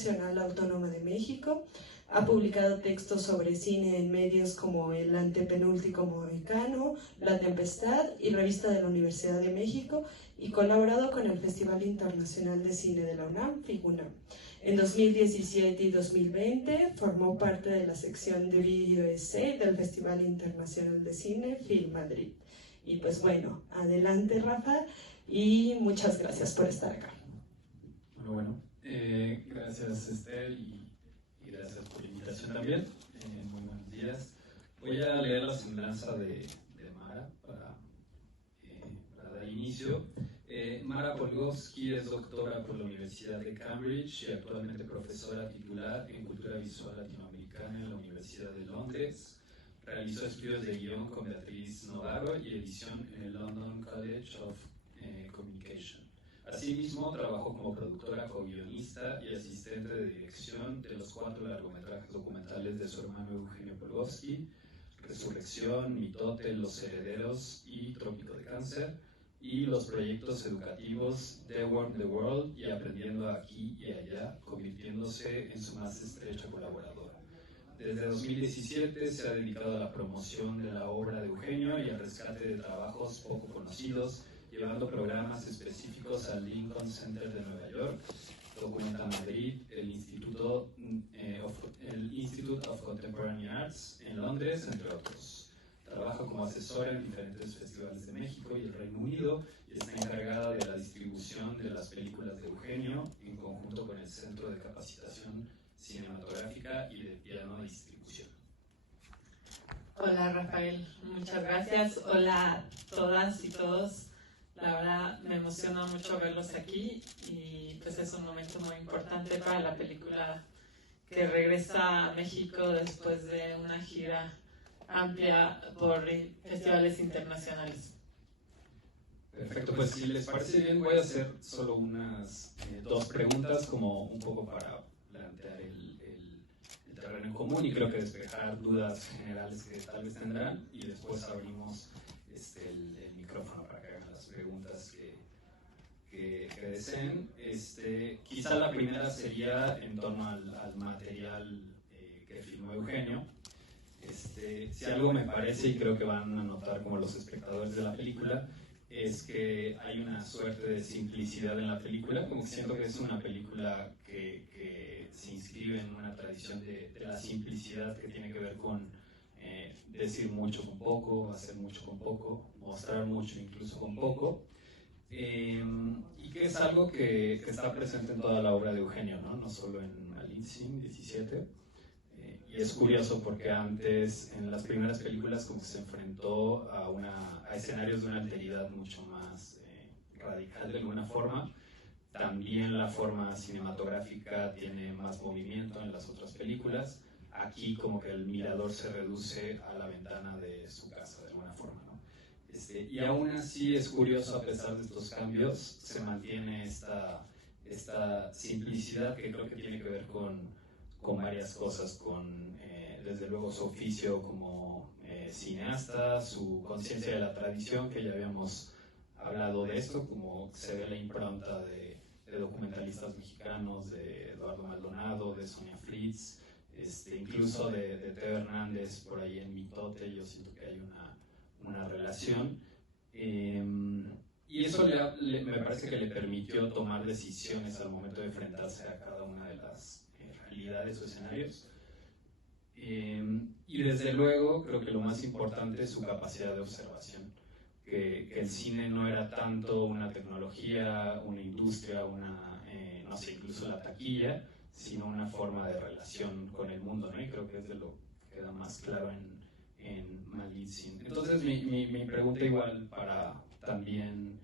Nacional Autónoma de México. Ha publicado textos sobre cine en medios como El Antepenúltimo Mohicano, La Tempestad y Revista de la Universidad de México, y colaborado con el Festival Internacional de Cine de la UNAM, FICUNAM. En 2017 y 2020 formó parte de la sección de Video Essay del Festival Internacional de Cine, Film Madrid. Y pues bueno, adelante Rafa, y muchas gracias por estar acá. Gracias Esther y gracias por la invitación también. Muy buenos días. Voy a leer la semblanza de Mara para dar inicio. Mara Polgowski es doctora por la Universidad de Cambridge y actualmente profesora titular en Cultura Visual Latinoamericana en la Universidad de Londres. Realizó estudios de guión con Beatriz Novaro y edición en el London College of Communication. Asimismo, trabajó como productora, co-guionista y asistente de dirección de los 4 largometrajes documentales de su hermano Eugenio Polgowski: Resurrección, Mitote, Los Herederos y Trópico de Cáncer, y los proyectos educativos The World y Aprendiendo Aquí y Allá, convirtiéndose en su más estrecha colaboradora. Desde 2017 se ha dedicado a la promoción de la obra de Eugenio y al rescate de trabajos poco conocidos, llevando programas específicos al Lincoln Center de Nueva York, Documenta Madrid, el Institute of Contemporary Arts en Londres, entre otros. Trabaja como asesora en diferentes festivales de México y el Reino Unido y está encargada de la distribución de las películas de Eugenio en conjunto con el Centro de Capacitación Cinematográfica y de Piano de Distribución. Hola Rafael, muchas gracias. Hola a todas y todos. La verdad me emociona mucho verlos aquí y pues es un momento muy importante para la película que regresa a México después de una gira amplia por festivales internacionales. Perfecto, pues si les parece bien voy a hacer solo unas 2 preguntas como un poco para plantear el terreno en común y creo que despejar dudas generales que tal vez tendrán, y después abrimos el micrófono para que hagan las preguntas que deseen. Quizá la primera sería en torno al material que filmó Eugenio. Si algo me parece, y creo que van a notar como los espectadores de la película, es que hay una suerte de simplicidad en la película, como que siento que es una película que se inscribe en una tradición de la simplicidad que tiene que ver con decir mucho con poco, hacer mucho con poco, mostrar mucho incluso con poco, y que es algo que está presente en toda la obra de Eugenio, no solo en Malintzin 17. Y es curioso porque antes, en las primeras películas, como que se enfrentó a escenarios de una alteridad mucho más radical de alguna forma. También la forma cinematográfica tiene más movimiento en las otras películas. Aquí como que el mirador se reduce a la ventana de su casa de alguna forma, ¿no? Y aún así es curioso, a pesar de estos cambios, se mantiene esta simplicidad que creo que tiene que ver con varias cosas, desde luego su oficio como cineasta, su conciencia de la tradición, que ya habíamos hablado de esto, como se ve la impronta de documentalistas mexicanos, de Eduardo Maldonado, de Sonia Fritz, incluso de Teo Hernández por ahí en Mitote. Yo siento que hay una relación. Y eso me parece que le permitió tomar decisiones al momento de enfrentarse a cada una de las realidades o escenarios. Y desde luego creo que lo más importante es su capacidad de observación, que el cine no era tanto una tecnología, una industria, no sé, incluso la taquilla, sino una forma de relación con el mundo, ¿no? Y creo que es de lo que queda más claro en Malintzin. Entonces mi pregunta, igual para también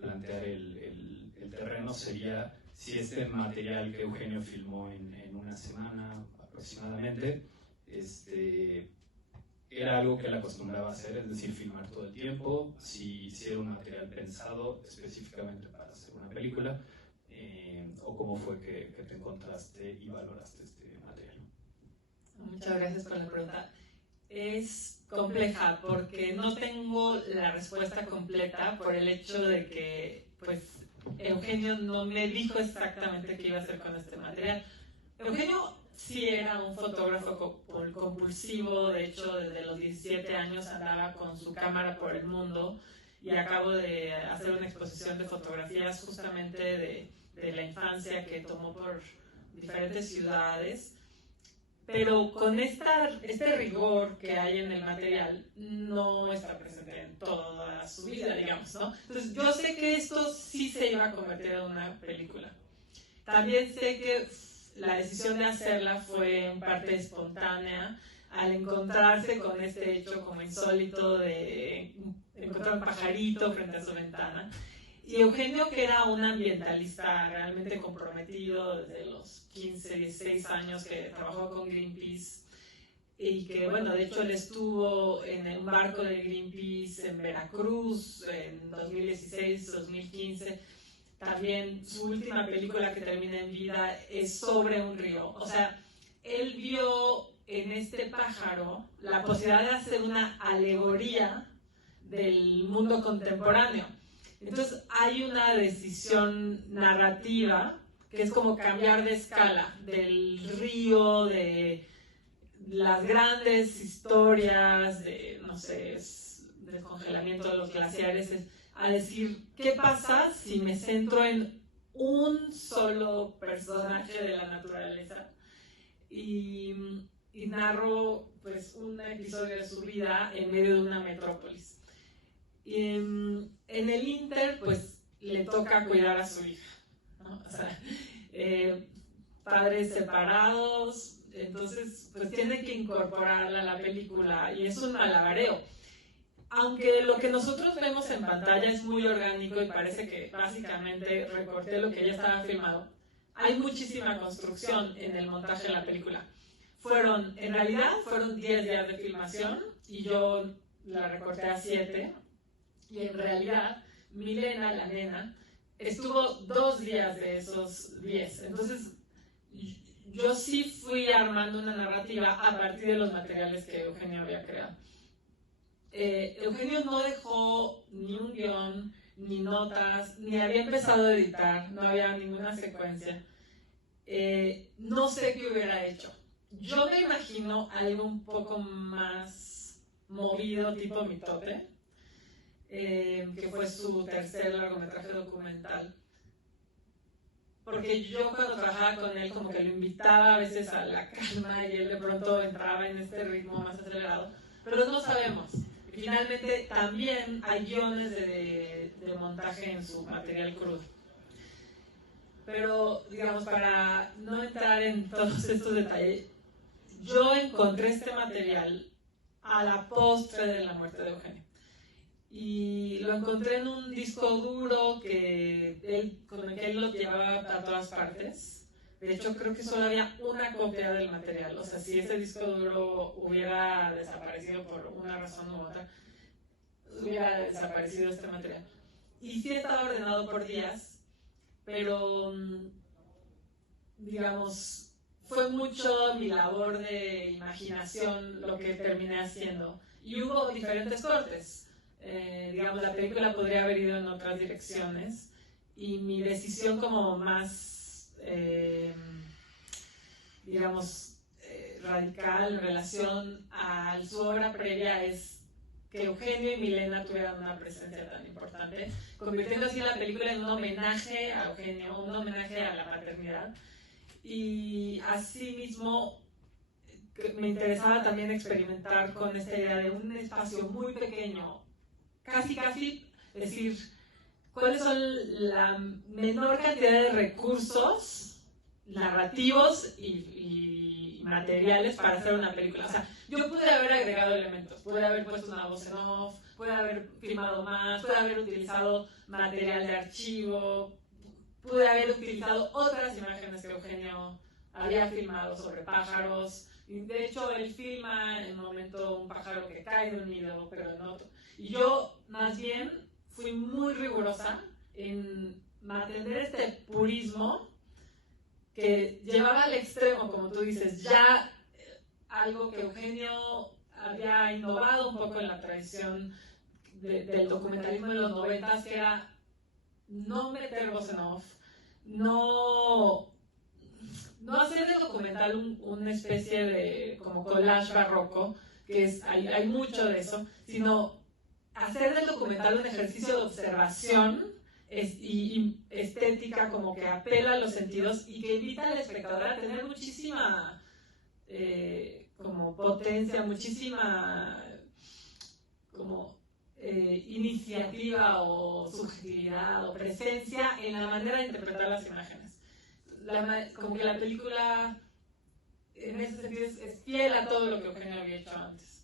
plantear el terreno, sería si este material que Eugenio filmó en una semana aproximadamente era algo que él acostumbraba a hacer, es decir, filmar todo el tiempo, si era un material pensado específicamente para hacer una película, o cómo fue que te encontraste y valoraste este material. Muchas gracias por la pregunta. Es compleja porque no tengo la respuesta completa por el hecho de que pues Eugenio no me dijo exactamente qué iba a hacer con este material. Eugenio sí era un fotógrafo compulsivo, de hecho desde los 17 años andaba con su cámara por el mundo y acabo de hacer una exposición de fotografías justamente de la infancia que tomó por diferentes ciudades, pero con este rigor que hay en el material no está presente en toda su vida, digamos, ¿no? Entonces yo sé que esto sí se iba a convertir en una película. También sé que la decisión de hacerla fue en parte espontánea al encontrarse con este hecho como insólito de encontrar un pajarito frente a su ventana. Y Eugenio, que era un ambientalista realmente comprometido desde los 15, 16 años que trabajó con Greenpeace, y que, bueno, de hecho él estuvo en un barco de Greenpeace en Veracruz en 2016, 2015. También su última película que termina en vida es sobre un río. O sea, él vio en este pájaro la posibilidad de hacer una alegoría del mundo contemporáneo. Entonces hay una decisión narrativa que es como cambiar de escala del río, de las grandes historias de, no sé, descongelamiento de los glaciares, a decir, ¿qué pasa si me centro en un solo personaje de la naturaleza y narro pues un episodio de su vida en medio de una metrópolis? Y en el Inter pues le toca cuidar a su hija, ¿no? O sea, padres separados, entonces pues tiene que incorporarla a la película y es un malabareo. Aunque lo que nosotros vemos en pantalla es muy orgánico y parece que básicamente recorté lo que ya estaba filmado, hay muchísima construcción en el montaje de la película. En realidad fueron 10 días de filmación y yo la recorté a 7. Y en realidad Milena, la nena, estuvo 2 días de esos 10. Entonces yo sí fui armando una narrativa a partir de los materiales que Eugenio había creado. Eugenio no dejó ni un guión, ni notas, ni había empezado a editar, no había ninguna secuencia. No sé qué hubiera hecho. Yo me imagino algo un poco más movido, tipo Mitote, que fue su tercer largometraje documental. Porque yo cuando trabajaba con él como que lo invitaba a veces a la calma y él de pronto entraba en este ritmo más acelerado, pero no sabemos. Finalmente también hay guiones de montaje en su material crudo. Pero, digamos, para no entrar en todos estos detalles, yo encontré este material a la postre de la muerte de Eugenio. Y lo encontré en un disco duro con el que él lo llevaba a todas partes. De hecho, creo que solo había una copia del material. O sea, si ese disco duro hubiera desaparecido por una razón u otra, hubiera desaparecido este material. Y sí estaba ordenado por días, pero, digamos, fue mucho mi labor de imaginación lo que terminé haciendo. Y hubo diferentes cortes. Digamos, la película podría haber ido en otras direcciones y mi decisión como más, digamos, radical en relación a su obra previa es que Eugenio y Milena tuvieran una presencia tan importante, convirtiendo así la película en un homenaje a Eugenio, un homenaje a la maternidad. Y asimismo me interesaba también experimentar con esta idea de un espacio muy pequeño, casi decir cuáles son la menor cantidad de recursos narrativos y materiales para hacer una película. O sea, yo pude haber agregado elementos, pude haber puesto una voz en off, pude haber filmado más, pude haber utilizado material de archivo, pude haber utilizado otras imágenes que Eugenio había filmado sobre pájaros. Y de hecho, él filma en un momento un pájaro que cae de un nido, pero en otro. Y yo, más bien, fui muy rigurosa en mantener este purismo que llevaba al extremo, como tú dices, ya algo que Eugenio había innovado un poco en la tradición del documentalismo de los 90, que era no meter voz en off, no hacer del documental una especie de como collage barroco, que hay mucho de eso, sino hacer del documental un ejercicio de observación y estética, como que apela a los sentidos y que invita al espectador a tener muchísima como potencia, muchísima como iniciativa o subjetividad o presencia en la manera de interpretar las imágenes. Como que la película en ese sentido es fiel a todo lo que Eugenio había hecho antes.